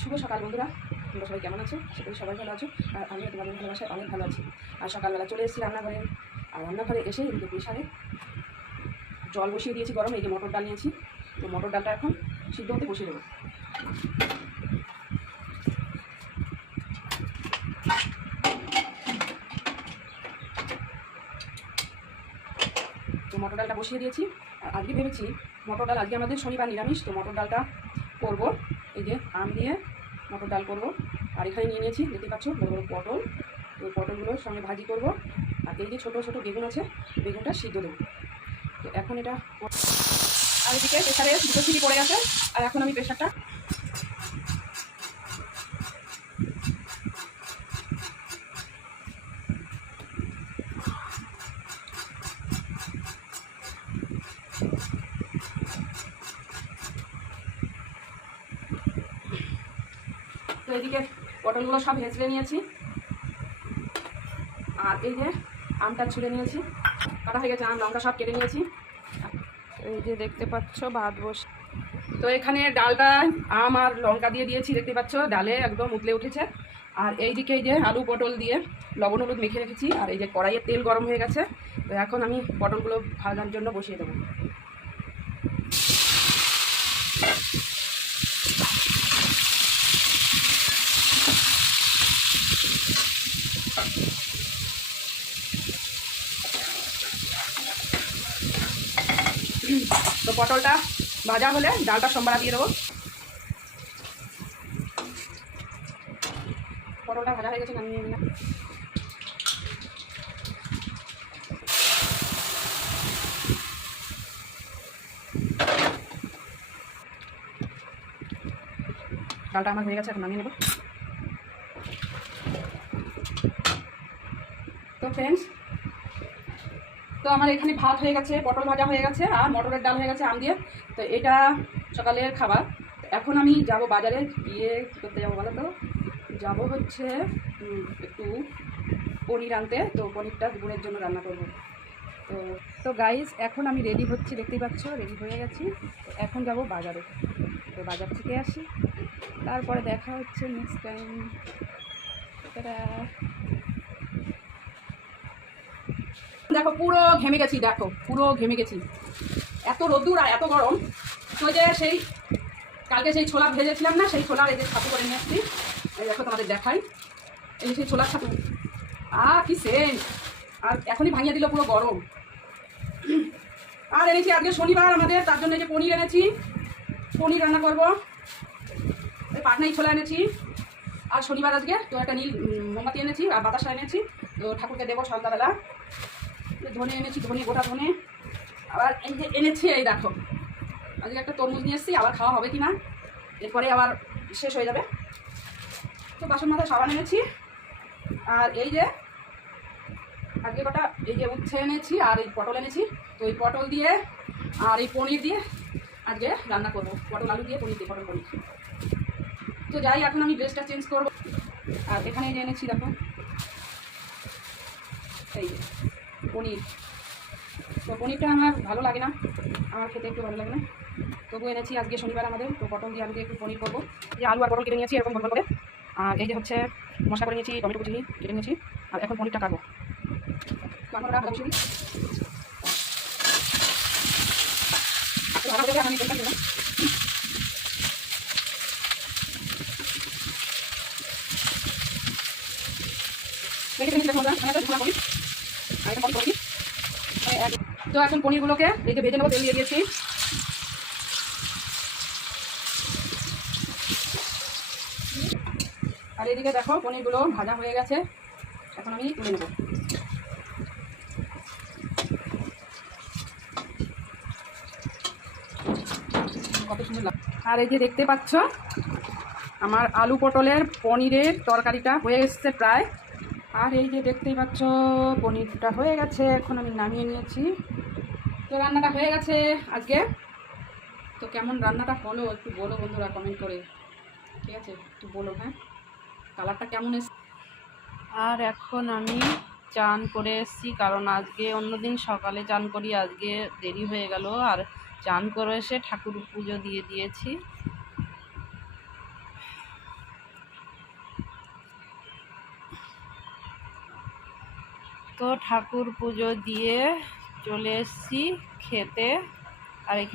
শুভ সকাল বন্ধুরা, তোমরা সবাই কেমন আছো? আশা করি সবাই ভালো আছো। আর আমিও তোমাদের ভালোবাসায় অনেক ভালো আছি। আর সকালবেলা চলে এসেছি রান্নাঘরে। আর রান্নাঘরে এসে এদিকে প্রেসারে জল বসিয়ে দিয়েছি গরম। এই যে মটর ডাল নিয়েছি, তো মটর ডালটা এখন সিদ্ধ হতে বসিয়ে দেবো। তো মটর ডালটা বসিয়ে দিয়েছি। আর আজকে ভেবেছি মটর ডাল, আজকে আমাদের শনিবার নিরামিষ, তো মটর ডালটা করবো এই যে আম দিয়ে মটর ডাল করবো। আর এখানে নিয়ে নিয়েছি, দেখতে পাচ্ছ, বড় বড় পটল। তো পটলগুলোর সঙ্গে ভাজি করব। আর এই যে ছোটো ছোটো বেগুন আছে, বেগুনটা সিদ্ধ দেবো। তো এখন এটা, আর এদিকে প্রেশারে দুটো সিটি পড়ে গেছে। আর এখন আমি প্রেশারটা তো এদিকে পটলগুলো সব হেঁচড়ে নিয়েছি। আর এই যে আমটা ছুলে নিয়েছি, কাটা হয়ে গেছে। আম লঙ্কা সব কেটে নিয়েছি। এই যে দেখতে পাচ্ছ ভাত বসে। তো এখানে ডালটা আম আর লঙ্কা দিয়ে দিয়েছি, দেখতে পাচ্ছ ডালে একদম উতলে উঠেছে। আর এইদিকে এই যে আলু পটল দিয়ে লবণ হলুদ মেখে রেখেছি। আর এই যে কড়াইয়ে তেল গরম হয়ে গেছে। তো এখন আমি পটলগুলো ভাজার জন্য বসিয়ে দেবো। তো পটলটা ভাজা হলে ডালটা সম্বারা দিয়ে দেবো। পটলটা ভাজা হয়ে গেছে, নামিয়ে নিলাম। ডালটা আমার হয়ে গেছে, এখন নামিয়ে নেব। তো ফ্রেন্ডস, তো আমার এখানে ভাত হয়ে গেছে, পটল ভাজা হয়ে গেছে, আর মটরের ডাল হয়ে গেছে আম দিয়ে। তো এটা সকালের খাবার। এখন আমি যাব বাজারে, গিয়ে কী করতে যাবো বলো তো? যাবো হচ্ছে একটু পনির আনতে। তো পনিরটা দুপুরের জন্য রান্না করব। তো তো গাইস, এখন আমি রেডি হচ্ছি, দেখতেই পাচ্ছ রেডি হয়ে গেছি। তো এখন যাব বাজারে। তো বাজার থেকে আসি, তারপরে দেখা হচ্ছে নেক্সট টাইম। দেখো পুরো ঘেমে গেছি, দেখো পুরো ঘেমে গেছি, এত রোদ্দুর আর এত গরম। তো যে সেই কালকে সেই ছোলা ভেজেছিলাম না, সেই ছোলার এই যে ছাতু করে নিয়ে আসছি। এই দেখো তোমাদের দেখাই, এই সেই ছোলার ছাতু। কি সেন্ট! আর এখনই ভাঙিয়ে দিল, পুরো গরম। আর এনেছি আজকে শনিবার আমাদের, তার জন্য এই যে পনির এনেছি, পনির রান্না করবো। এই পাটনাই ছোলা এনেছি। আর শনিবার আজকে, তো একটা নীল মোমবাতি এনেছি আর বাতাসা এনেছি। তো ঠাকুরকে দেবো সন্ধ্যাবেলা। ধনে এনেছি, ধনে, গোটা ধনে। আবার এই যে এনেছি, এই দেখো আজকে একটা তরমুজ নিয়ে এসেছি, আবার খাওয়া হবে কি না, এরপরে আবার শেষ হয়ে যাবে। তো বাসন মাথায় সাবান এনেছি। আর এই যে আজকে কটা এই যে উচ্ছে এনেছি, আর এই পটল এনেছি। তো এই পটল দিয়ে আর এই পনির দিয়ে আজকে রান্না করবো। পটল আলু দিয়ে পনির দিয়ে, পটল পনির। তো যাই, এখন আমি ড্রেসটা চেঞ্জ করবো। আর এখানে যে এনেছি দেখো, এই যে পনির। তো পনিরটা আমার ভালো লাগে না, আমার খেতে একটু ভালো লাগে না, তবু এনেছি আজকে শনিবার আমাদের। তো পটল দিয়ে আজকে একটু পনির করবো। যে আলু আর পটল কেটে নিয়েছি এরকম ভালো করে। আর এই যে হচ্ছে মশলা করে নিয়েছি, টমেটো কুচি কেটে নিয়েছি। আর এখন পনিরটা কাটবো। তো এখন পনিরগুলোকে এই যে ভেজে নেবো, তেল দিয়ে দিয়েছি। আর এদিকে দেখো পনিরগুলো ভাজা হয়ে গেছে, এখন আমি তুলে নেব। কত সুন্দর লাগে। আর এই যে দেখতে পাচ্ছ আমার আলু পটলের পনিরের তরকারিটা হয়ে এসছে প্রায়। আর এই যে দেখতেই পাচ্ছ পনিরটা হয়ে গেছে, এখন আমি নামিয়ে নিয়েছি। তো রান্নাটা হয়ে গেছে আজকে। তো কেমন রান্নাটা হলো একটু বলো বন্ধুরা, কমেন্ট করে, ঠিক আছে? একটু বলো, হ্যাঁ, কালারটা কেমন এসছে। আর এখন আমি চান করে এসেছি, কারণ আজকে অন্যদিন সকালে চান করি, আজকে দেরি হয়ে গেল। আর চান করে এসে ঠাকুর পুজো দিয়ে দিয়েছি। তো ঠাকুর পুজো দিয়ে চলে এসেছি খেতে। আর এখানে